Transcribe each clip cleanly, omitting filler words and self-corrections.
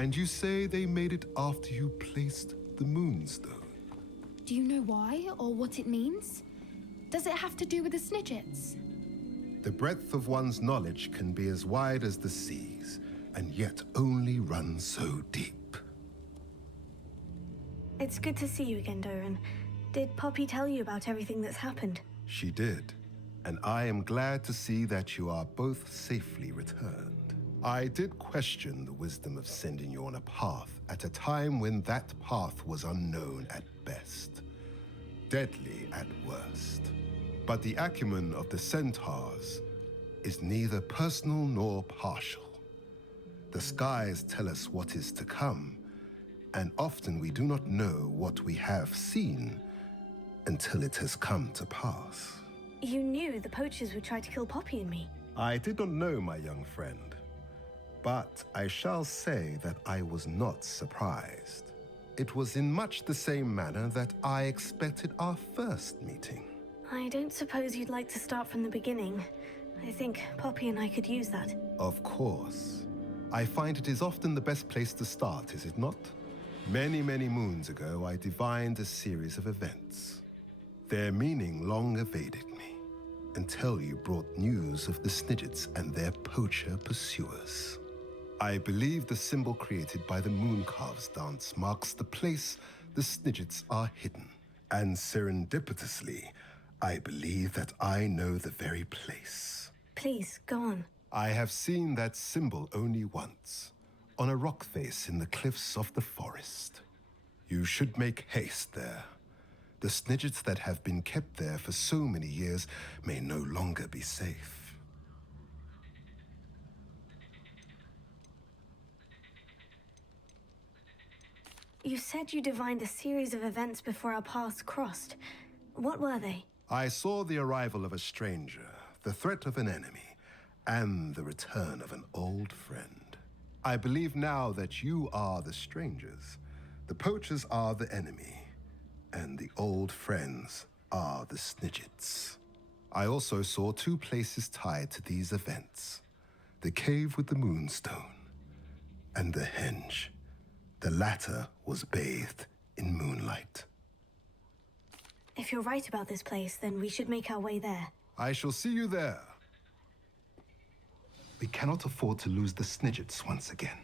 And you say they made it after you placed the moonstone. Do you know why or what it means? Does it have to do with the Snidgets? The breadth of one's knowledge can be as wide as the seas, and yet only run so deep. It's good to see you again, Doran. Did Poppy tell you about everything that's happened? She did, and I am glad to see that you are both safely returned. I did question the wisdom of sending you on a path at a time when that path was unknown at best, deadly at worst. But the acumen of the centaurs is neither personal nor partial. The skies tell us what is to come, and often we do not know what we have seen until it has come to pass. You knew the poachers would try to kill Poppy and me. I did not know, my young friend, but I shall say that I was not surprised. It was in much the same manner that I expected our first meeting. I don't suppose you'd like to start from the beginning. I think Poppy and I could use that. Of course. I find it is often the best place to start, is it not? Many, many moons ago, I divined a series of events. Their meaning long evaded me, until you brought news of the Snidgets and their poacher pursuers. I believe the symbol created by the Mooncalves dance marks the place the Snidgets are hidden. And serendipitously, I believe that I know the very place. Please, go on. I have seen that symbol only once, on a rock face in the cliffs of the forest. You should make haste there. The Snidgets that have been kept there for so many years may no longer be safe. You said you divined a series of events before our paths crossed. What were they? I saw the arrival of a stranger, the threat of an enemy, and the return of an old friend. I believe now that you are the strangers, the poachers are the enemy, and the old friends are the Snidgets. I also saw two places tied to these events: the cave with the moonstone and the henge. The latter was bathed in moonlight. If you're right about this place, then we should make our way there. I shall see you there. We cannot afford to lose the Snidgets once again.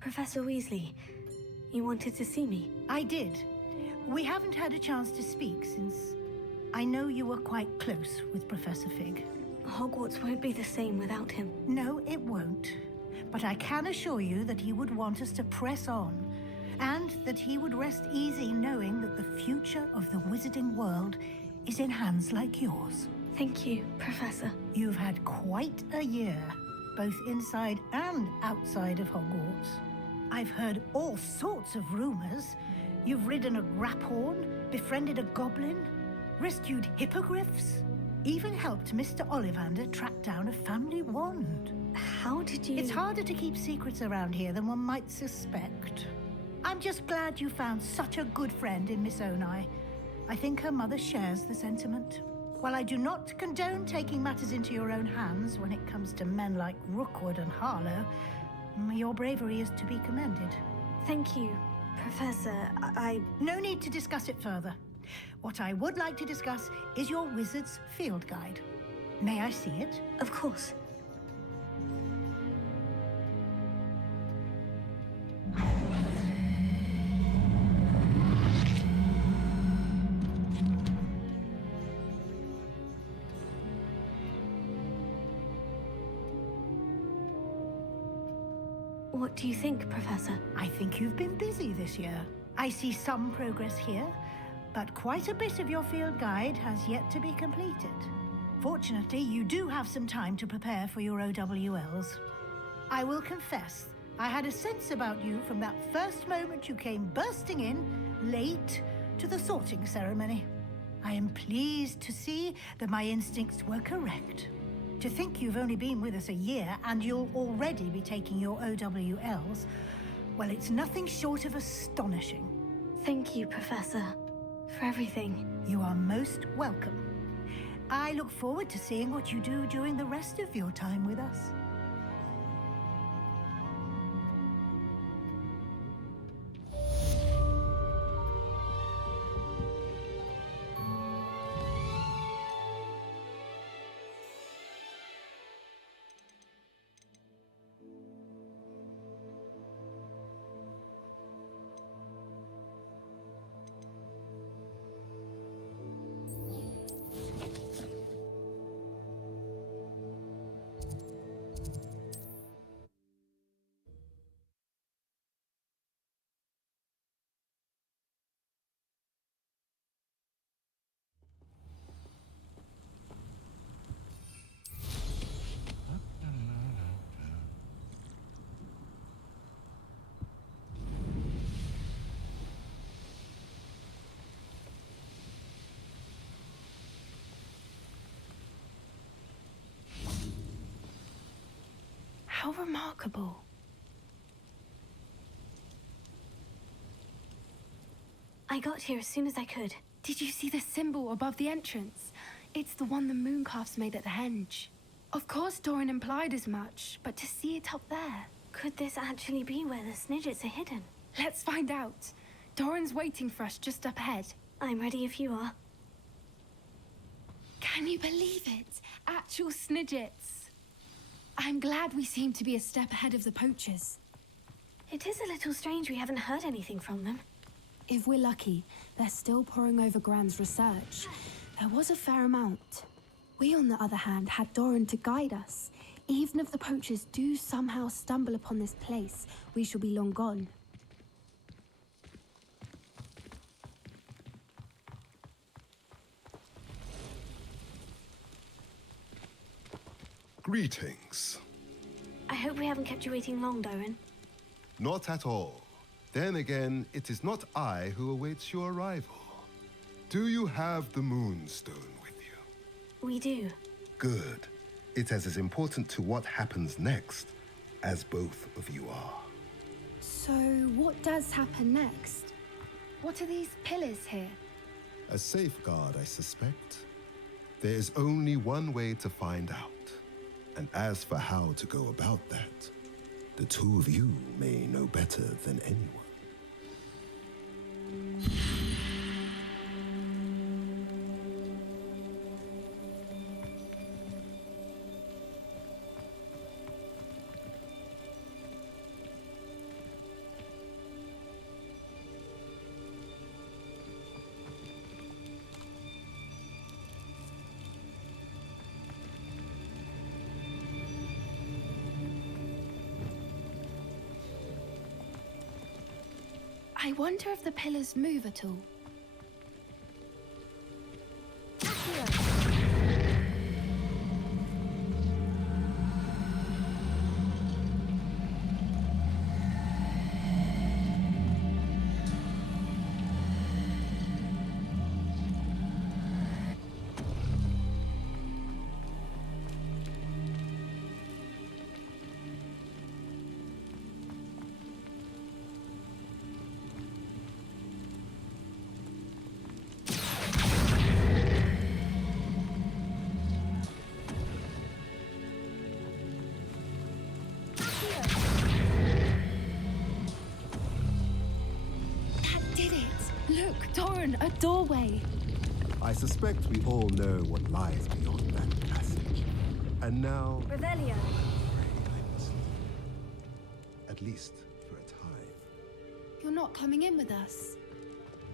Professor Weasley, you wanted to see me? I did. We haven't had a chance to speak since I know you were quite close with Professor Fig. Hogwarts won't be the same without him. No, it won't. But I can assure you that he would want us to press on, and that he would rest easy knowing that the future of the wizarding world is in hands like yours. Thank you, Professor. You've had quite a year, both inside and outside of Hogwarts. I've heard all sorts of rumors. You've ridden a graphorn, befriended a goblin, rescued hippogriffs, even helped Mr. Ollivander track down a family wand. How did you... It's harder to keep secrets around here than one might suspect. I'm just glad you found such a good friend in Miss Onai. I think her mother shares the sentiment. While I do not condone taking matters into your own hands when it comes to men like Rookwood and Harlow, your bravery is to be commended. Thank you, Professor. No need to discuss it further. What I would like to discuss is your wizard's field guide. May I see it? Of course. What do you think, Professor? I think you've been busy this year. I see some progress here, but quite a bit of your field guide has yet to be completed. Fortunately, you do have some time to prepare for your OWLs. I will confess, I had a sense about you from that first moment you came bursting in, late, to the sorting ceremony. I am pleased to see that my instincts were correct. To think you've only been with us a year and you'll already be taking your OWLs, well, it's nothing short of astonishing. Thank you, Professor, for everything. You are most welcome. I look forward to seeing what you do during the rest of your time with us. How remarkable. I got here as soon as I could. Did you see the symbol above the entrance? It's the one the mooncalfs made at the henge. Of course Doran implied as much, but to see it up there... Could this actually be where the Snidgets are hidden? Let's find out. Doran's waiting for us just up ahead. I'm ready if you are. Can you believe it? Actual Snidgets. I'm glad we seem to be a step ahead of the poachers. It is a little strange we haven't heard anything from them. If we're lucky, they're still poring over Gran's research. There was a fair amount. We, on the other hand, had Doran to guide us. Even if the poachers do somehow stumble upon this place, we shall be long gone. Greetings. I hope we haven't kept you waiting long, Doran. Not at all. Then again, it is not I who awaits your arrival. Do you have the Moonstone with you? We do. Good. It is as important to what happens next as both of you are. So, what does happen next? What are these pillars here? A safeguard, I suspect. There is only one way to find out. And as for how to go about that, the two of you may know better than anyone. I wonder if the pillars move at all. Look, Doran, a doorway. I suspect we all know what lies beyond that passage. And now, Revelio. I must leave. At least for a time. You're not coming in with us.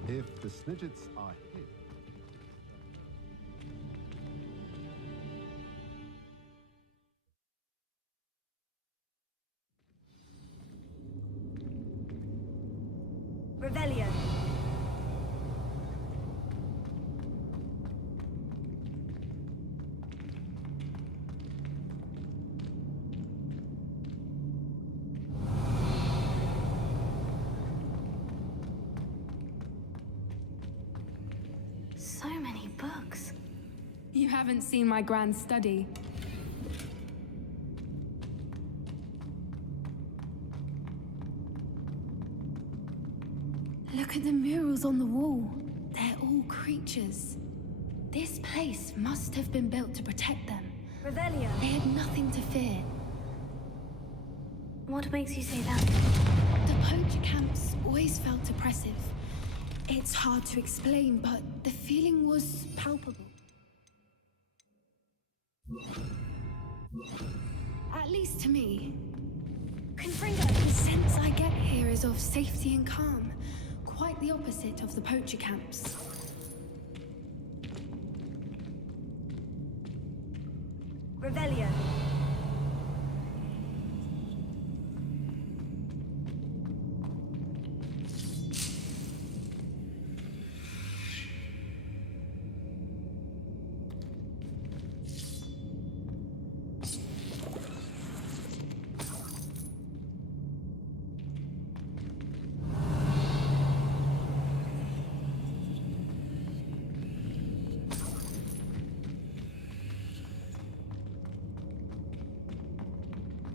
If the Snidgets are hid, Revelio. So many books. You haven't seen my grand study. Look at the murals on the wall. They're all creatures. This place must have been built to protect them. Revelio. They had nothing to fear. What makes you say that? The poacher camps always felt oppressive. It's hard to explain, but the feeling was palpable. At least to me. Confringo. The sense I get here is of safety and calm. Quite the opposite of the poacher camps. Revelio.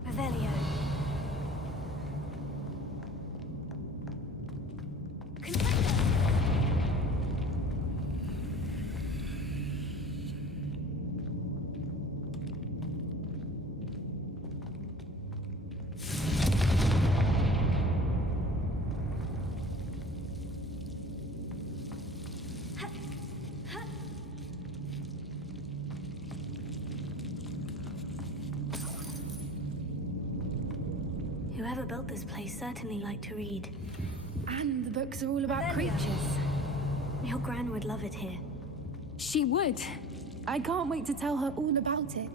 Revelio. Confringo. Whoever built this place certainly liked to read. And the books are all about Revelio. creatures. Your Gran would love it here. She would. I can't wait to tell her all about it.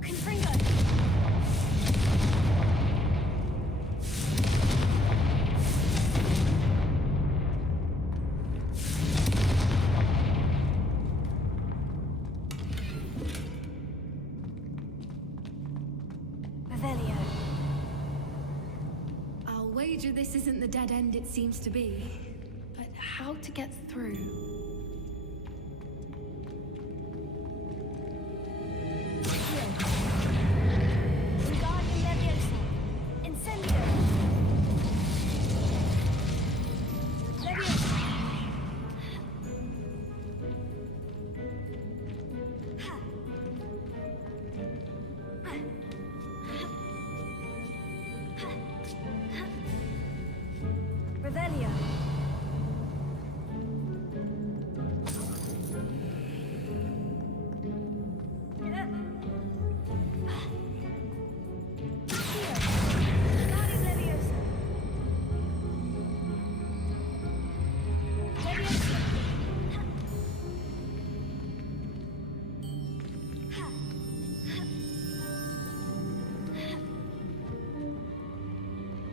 Confringo. Revelio. I'll wager this isn't the dead end it seems to be. But how to get through? Wingardium Leviosa. Incendio. Leviosa. Revelio. Wingardium Leviosa. Leviosa.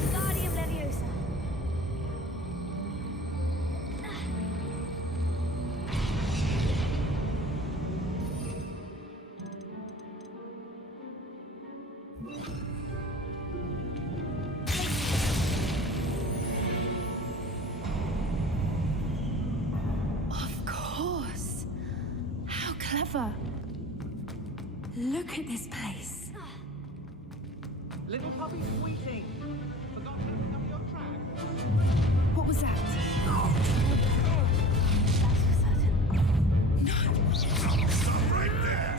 Wingardium Leviosa. Of course. How clever. Look at this place. Little puppy squeaking. Forgot to pick up your track. What was that? That's for certain. No. Right there.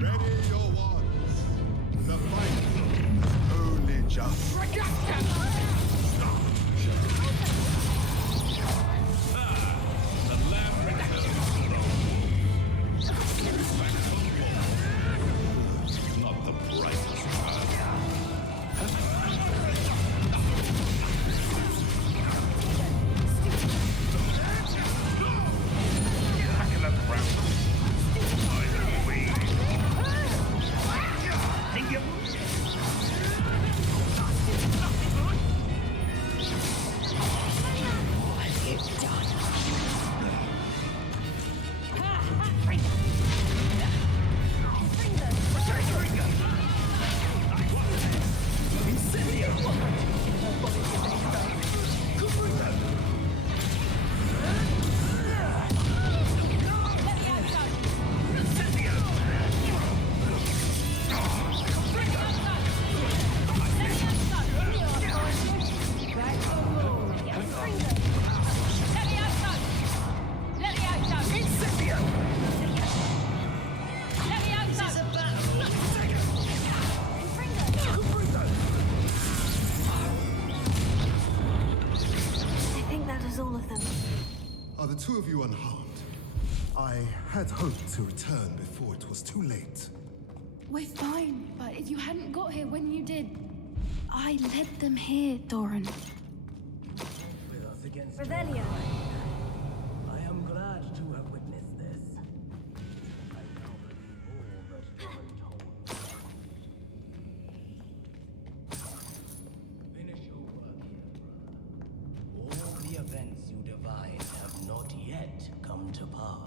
Ready your wand. Are the two of you unharmed? I had hoped to return before it was too late. We're fine, but if you hadn't got here when you did, I led them here, Doran. With us against Revelio. I am glad to have witnessed this. I now believe all that Doran told me. Finish your work here, brother. All the events you devised have not yet come to pass.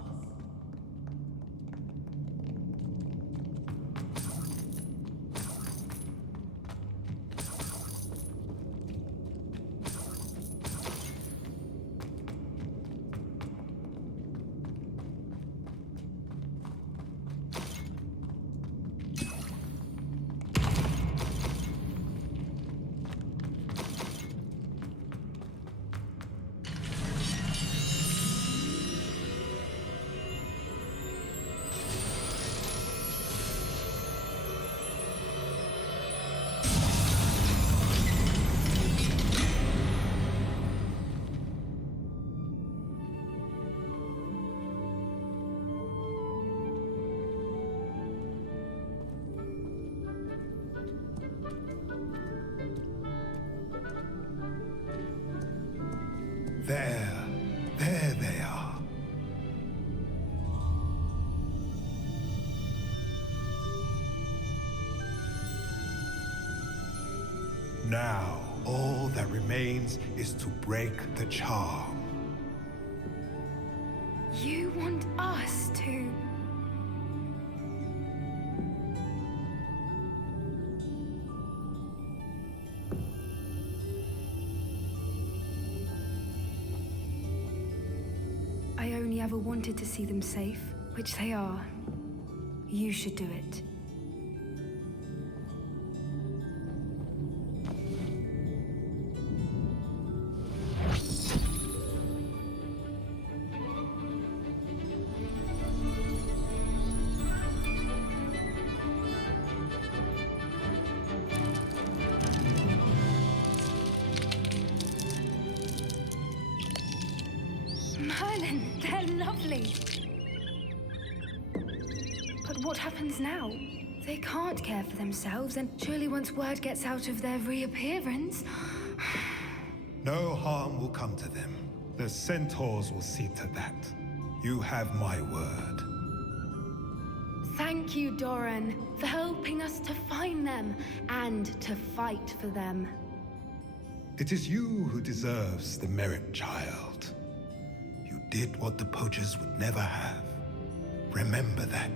There they are. Now, all that remains is to break the charm. You want us to? I only ever wanted to see them safe, which they are. You should do it. Merlin, they're lovely. But what happens now? They can't care for themselves, and surely once word gets out of their reappearance... No harm will come to them. The centaurs will see to that. You have my word. Thank you, Doran, for helping us to find them and to fight for them. It is you who deserves the merit, child. You did what the poachers would never have. Remember that.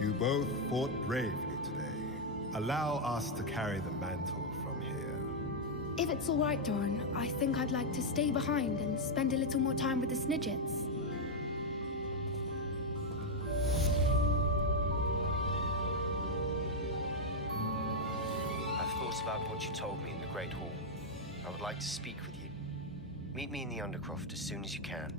You both fought bravely today. Allow us to carry the mantle from here. If it's all right, Doran, I think I'd like to stay behind and spend a little more time with the Snidgets. I've thought about what you told me in the Great Hall. I would like to speak with you. Meet me in the Undercroft as soon as you can.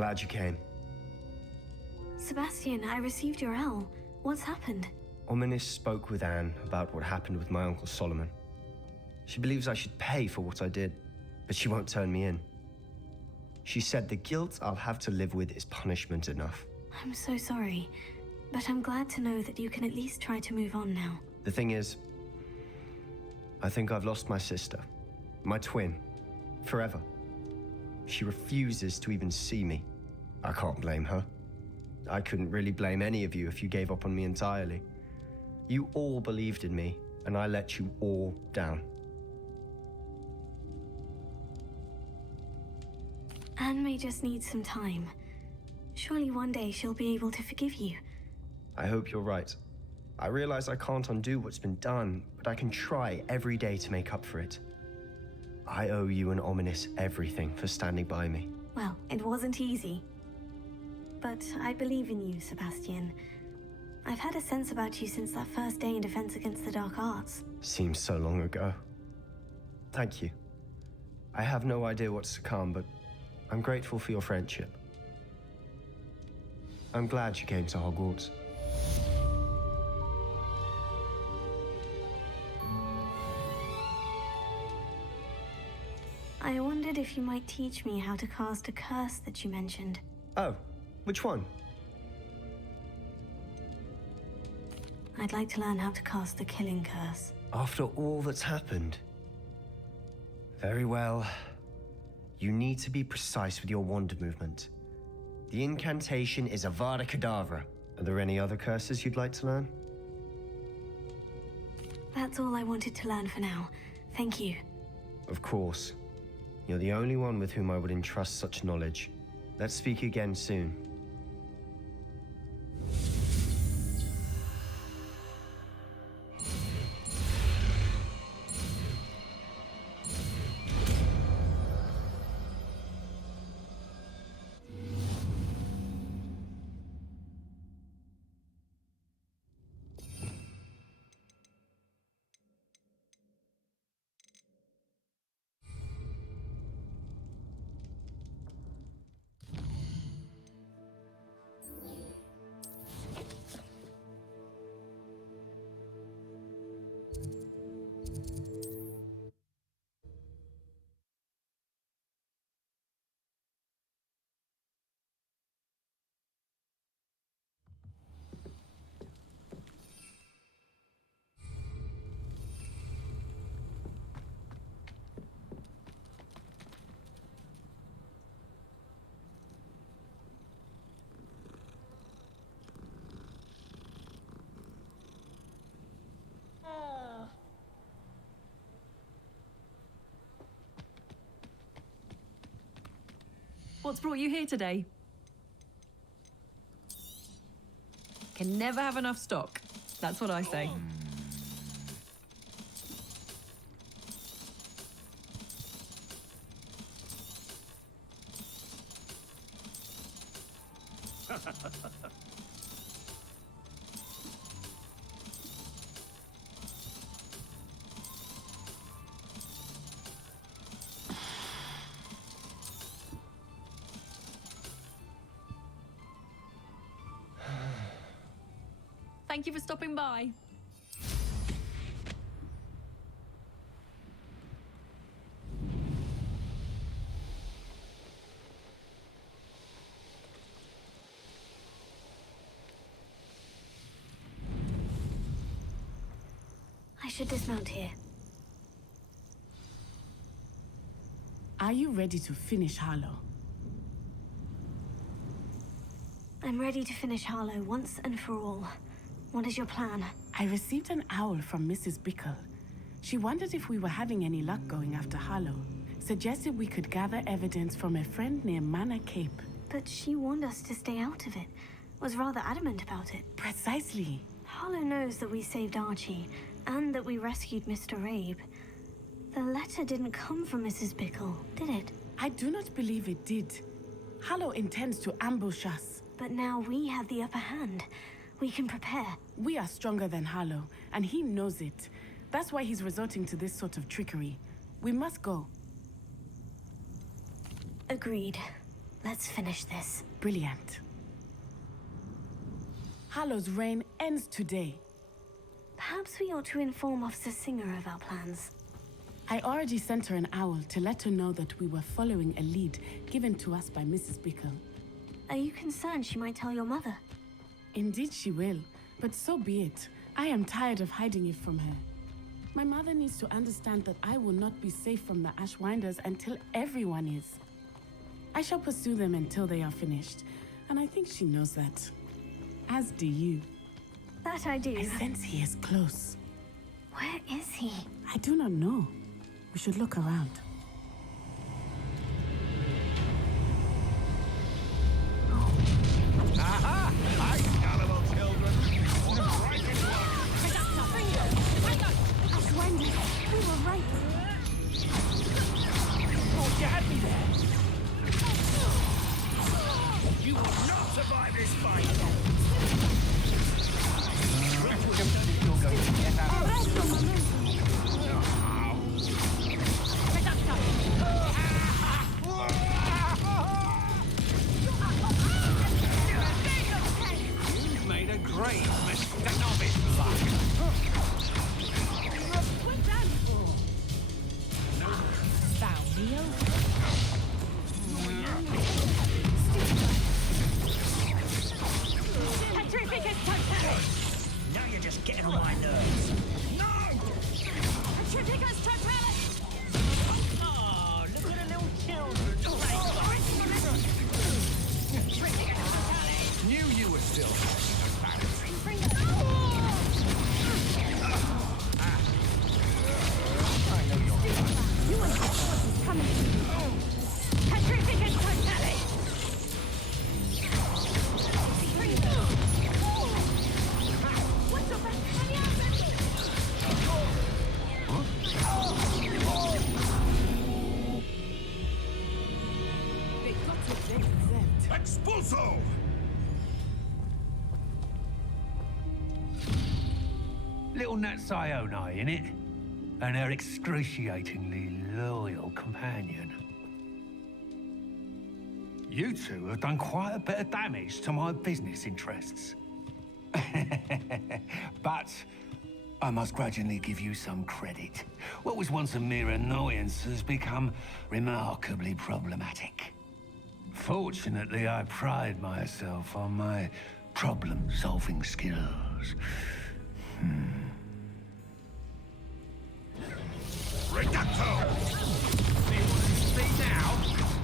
glad you came. Sebastian, I received your L. What's happened? Ominis spoke with Anne about what happened with my Uncle Solomon. She believes I should pay for what I did, but she won't turn me in. She said the guilt I'll have to live with is punishment enough. I'm so sorry, but I'm glad to know that you can at least try to move on now. The thing is, I think I've lost my sister, my twin, forever. She refuses to even see me. I can't blame her. I couldn't really blame any of you if you gave up on me entirely. You all believed in me, and I let you all down. Anne may just need some time. Surely one day she'll be able to forgive you. I hope you're right. I realize I can't undo what's been done, but I can try every day to make up for it. I owe you and Ominis everything for standing by me. Well, it wasn't easy. But I believe in you, Sebastian. I've had a sense about you since that first day in Defense Against the Dark Arts. Seems so long ago. Thank you. I have no idea what's to come, but I'm grateful for your friendship. I'm glad you came to Hogwarts. I wondered if you might teach me how to cast a curse that you mentioned. Oh, which one? I'd like to learn how to cast the killing curse. After all that's happened? Very well. You need to be precise with your wand movement. The incantation is Avada Kedavra. Are there any other curses you'd like to learn? That's all I wanted to learn for now. Thank you. Of course. You're the only one with whom I would entrust such knowledge. Let's speak again soon. What's brought you here today? Can never have enough stock. That's what I say. Thank you for stopping by. I should dismount here. Are you ready to finish Harlow? I'm ready to finish Harlow once and for all. What is your plan? I received an owl from Mrs. Bickle. She wondered if we were having any luck going after Harlow. Suggested we could gather evidence from a friend near Manor Cape. But she warned us to stay out of it. Was rather adamant about it. Precisely. Harlow knows that we saved Archie, and that we rescued Mr. Rabe. The letter didn't come from Mrs. Bickle, did it? I do not believe it did. Harlow intends to ambush us. But now we have the upper hand. We can prepare. We are stronger than Harlow, and he knows it. That's why he's resorting to this sort of trickery. We must go. Agreed. Let's finish this. Brilliant. Hallow's reign ends today. Perhaps we ought to inform Officer Singer of our plans. I already sent her an owl to let her know that we were following a lead given to us by Mrs. Bickle. Are you concerned she might tell your mother? Indeed she will, but so be it. I am tired of hiding it from her. My mother needs to understand that I will not be safe from the Ashwinders until everyone is. I shall pursue them until they are finished, and I think she knows that. As do you. That I do. I sense he is close. Where is he? I do not know. We should look around. Aha! Hi, gullible children. What a frightened one. Ashwinders, we were right. Oh, you had me there. You will not survive this fight. You're going to get out. You've made a great mistake of his luck. Found me over. Now you're just getting on my nerves. No! Oh, look at the little children. Knew you were still. I know you're fine. You and your forces coming to you. They got it very exempt. Expulso! Little Nat Sioni, innit? And her excruciatingly loyal companion. You two have done quite a bit of damage to my business interests. But I must grudgingly give you some credit. What was once a mere annoyance has become remarkably problematic. Fortunately, I pride myself on my problem-solving skills. Reducto! Do you want to see now?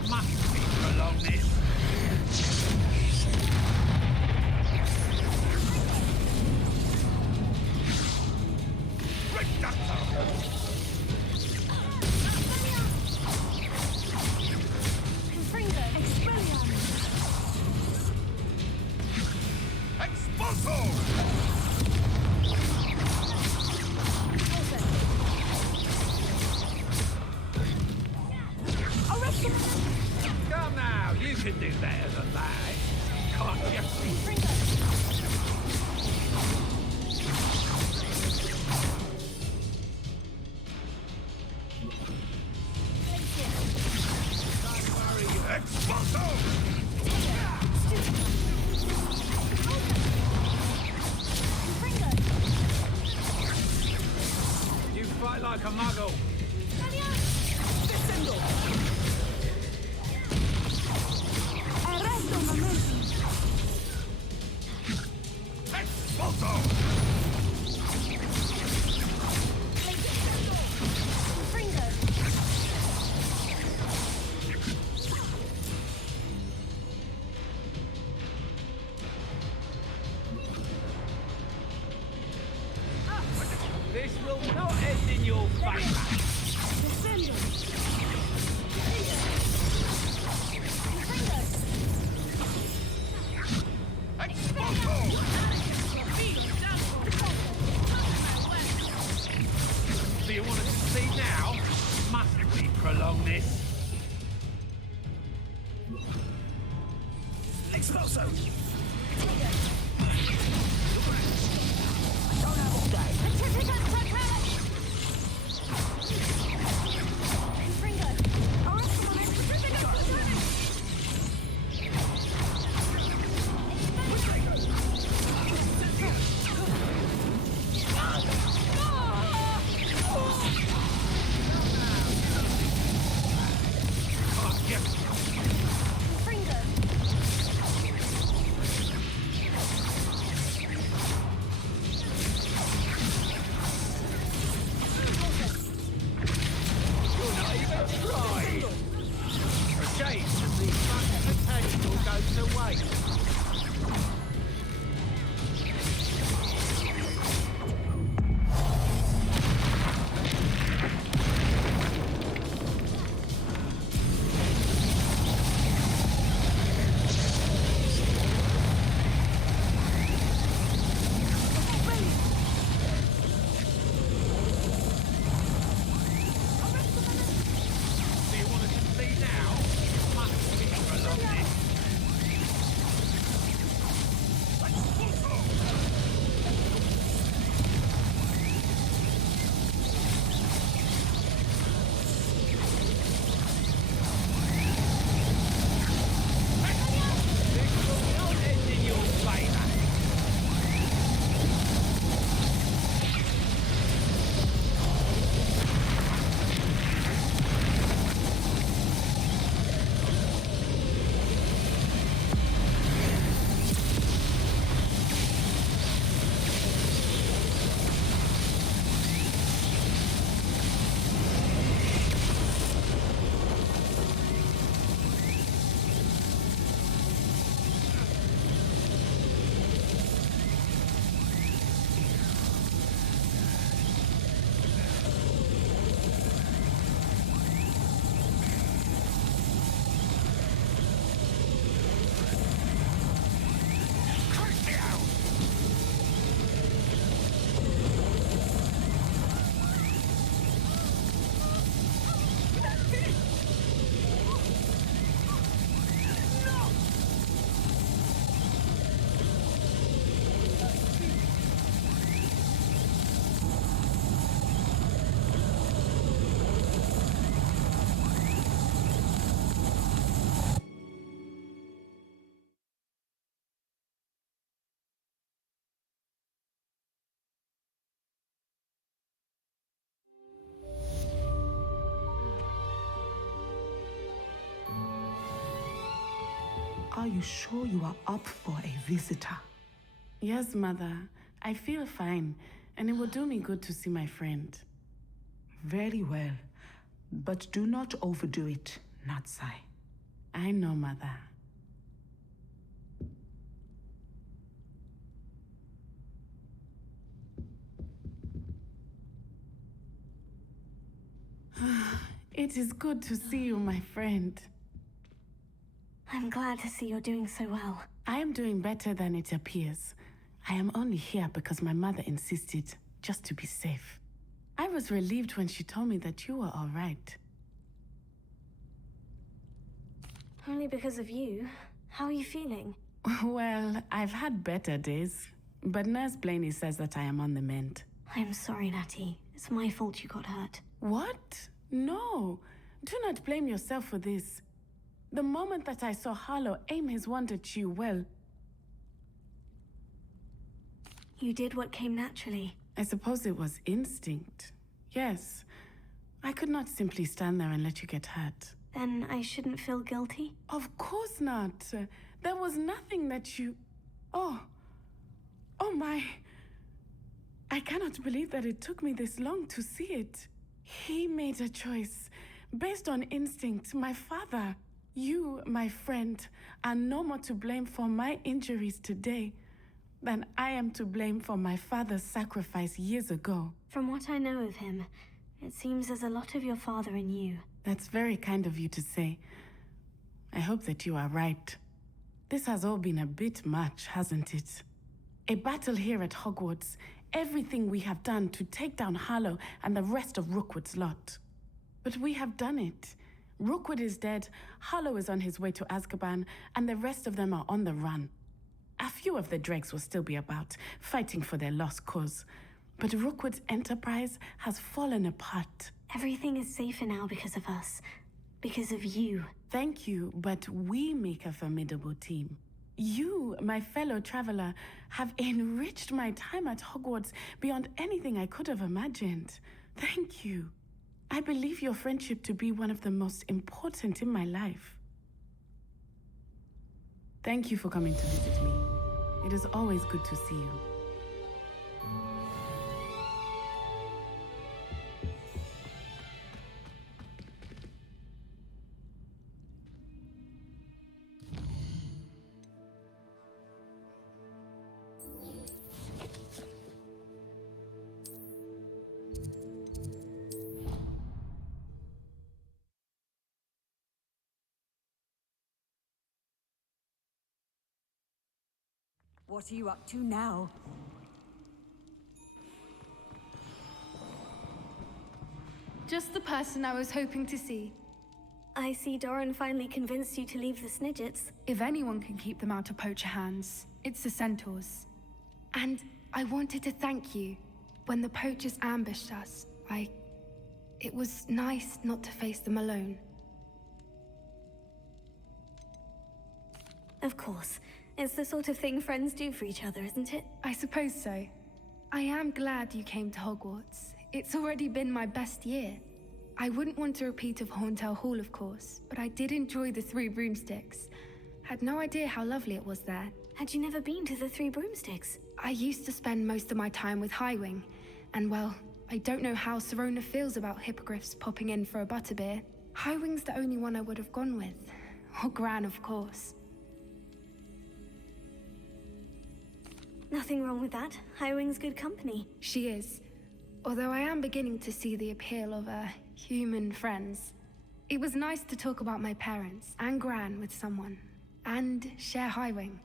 Must be prolong this. Come now, you can do better than that. Can't you? You fight like a muggle. This will not end in your favor. Do you want to succeed now? Must we prolong this? Expulso! Don't have all day. Are you sure you are up for a visitor? Yes, Mother. I feel fine, and it will do me good to see my friend. Very well. But do not overdo it, Natsai. I know, Mother. It is good to see you, my friend. I'm glad to see you're doing so well. I am doing better than it appears. I am only here because my mother insisted, just to be safe. I was relieved when she told me that you were all right. Only because of you. How are you feeling? Well, I've had better days, but Nurse Blaney says that I am on the mend. I'm sorry, Natty. It's my fault you got hurt. What? No. Do not blame yourself for this. The moment that I saw Harlow aim his wand at you, well... You did what came naturally. I suppose it was instinct. Yes. I could not simply stand there and let you get hurt. Then I shouldn't feel guilty? Of course not. There was nothing that you... Oh. Oh my... I cannot believe that it took me this long to see it. He made a choice. Based on instinct, my father. You, my friend, are no more to blame for my injuries today than I am to blame for my father's sacrifice years ago. From what I know of him, it seems there's a lot of your father in you. That's very kind of you to say. I hope that you are right. This has all been a bit much, hasn't it? A battle here at Hogwarts, everything we have done to take down Harlow and the rest of Rookwood's lot. But we have done it. Rookwood is dead, Harlow is on his way to Azkaban, and the rest of them are on the run. A few of the dregs will still be about, fighting for their lost cause. But Rookwood's enterprise has fallen apart. Everything is safer now because of us. Because of you. Thank you, but we make a formidable team. You, my fellow traveler, have enriched my time at Hogwarts beyond anything I could have imagined. Thank you. I believe your friendship to be one of the most important in my life. Thank you for coming to visit me. It is always good to see you. What are you up to now? Just the person I was hoping to see. I see Doran finally convinced you to leave the Snidgets. If anyone can keep them out of poacher hands, it's the centaurs. And I wanted to thank you. When the poachers ambushed us, it was nice not to face them alone. Of course. It's the sort of thing friends do for each other, isn't it? I suppose so. I am glad you came to Hogwarts. It's already been my best year. I wouldn't want a repeat of Horntail Hall, of course, but I did enjoy the Three Broomsticks. Had no idea how lovely it was there. Had you never been to the Three Broomsticks? I used to spend most of my time with Highwing, and well, I don't know how Serona feels about hippogriffs popping in for a butterbeer. Highwing's the only one I would have gone with. Or Gran, of course. Nothing wrong with that. Highwing's good company. She is. Although I am beginning to see the appeal of, human friends. It was nice to talk about my parents and Gran with someone. And share Highwing.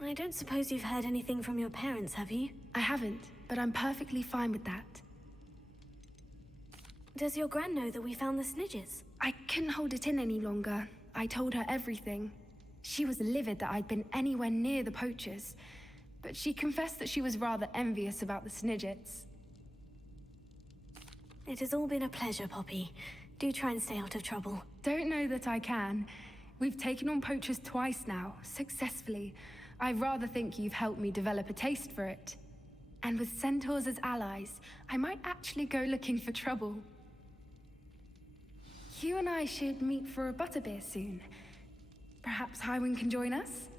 I don't suppose you've heard anything from your parents, have you? I haven't, but I'm perfectly fine with that. Does your Gran know that we found the Snidgets? I couldn't hold it in any longer. I told her everything. She was livid that I'd been anywhere near the poachers, but she confessed that she was rather envious about the Snidgets. It has all been a pleasure, Poppy. Do try and stay out of trouble. Don't know that I can. We've taken on poachers twice now, successfully. I rather think you've helped me develop a taste for it. And with centaurs as allies, I might actually go looking for trouble. You and I should meet for a butterbeer soon. Perhaps Highwind can join us?